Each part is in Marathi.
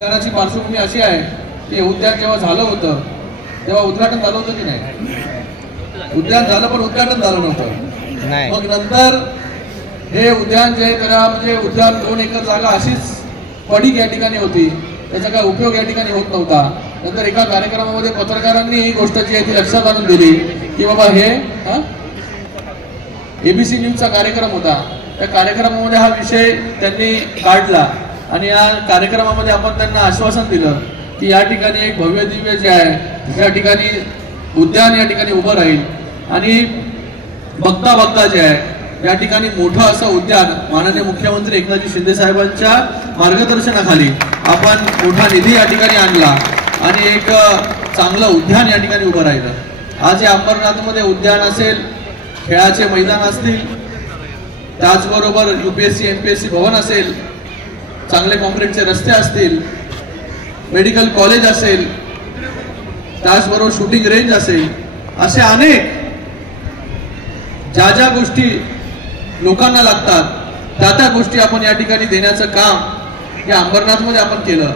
उद्यानाची पार्श्वभूमी अशी आहे की उद्यान जेव्हा झालं होतं तेव्हा उद्घाटन झालं होतं की नाही? उद्यान झालं पण उद्घाटन झालं नव्हतं. मग नंतर हे उद्यान जे त्याला म्हणजे उद्यान 2 एकर जागा अशीच पडीक या ठिकाणी होती, त्याचा काय उपयोग या ठिकाणी होत नव्हता. नंतर एका कार्यक्रमामध्ये पत्रकारांनी ही गोष्ट जी आहे ती लक्षात आणून दिली की बाबा हे एबीसी न्यूजचा कार्यक्रम होता, त्या कार्यक्रमामध्ये हा विषय त्यांनी काढला आणि या कार्यक्रमामध्ये आपण त्यांना आश्वासन दिलं की या ठिकाणी एक भव्य दिव्य जे आहे या ठिकाणी उद्यान या ठिकाणी उभं राहील आणि बघता बघता जे आहे या ठिकाणी मोठं असं उद्यान माननीय मुख्यमंत्री एकनाथजी शिंदे साहेबांच्या मार्गदर्शनाखाली आपण मोठा निधी या ठिकाणी आणला आणि एक चांगलं उद्यान या ठिकाणी उभं राहिलं. आज या अंबरनाथमध्ये उद्यान असेल, खेळाचे मैदान असतील, त्याचबरोबर UPSC MPSC भवन असेल, चांगले कॉन्क्रीटचे रस्ते असतील, मेडिकल कॉलेज असेल, त्याचबरोबर शूटिंग रेंज असेल, असे अनेक ज्या ज्या गोष्टी लोकांना लागतात त्या गोष्टी आपण या ठिकाणी देण्याचं काम या अंबरनाथमध्ये आपण केलं.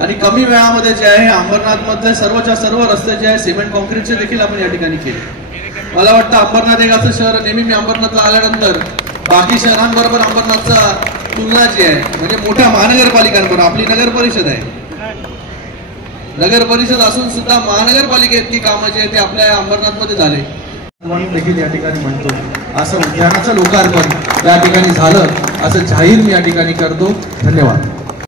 आणि कमी वेळामध्ये जे आहे अंबरनाथमध्ये सर्वच्या सर्व रस्ते जे आहे सिमेंट कॉन्क्रीटचे देखील आपण या ठिकाणी केले. मला वाटतं अंबरनाथ एक असं शहर, नेहमी मी अंबरनाथला आल्यानंतर बाकी शहरांबरोबर अंबरनाथचा तुलना जी आहे म्हणजे मोठ्या महानगरपालिकांबरोबर, आपली नगर परिषद आहे, नगर परिषद असून सुद्धा महानगरपालिकेतली कामं जे आहे ते आपल्या अंबरनाथमध्ये झाले देखील या ठिकाणी म्हणतो. असं उद्यानाचं लोकार्पण या ठिकाणी झालं असं जाहीर मी या ठिकाणी करतो. धन्यवाद.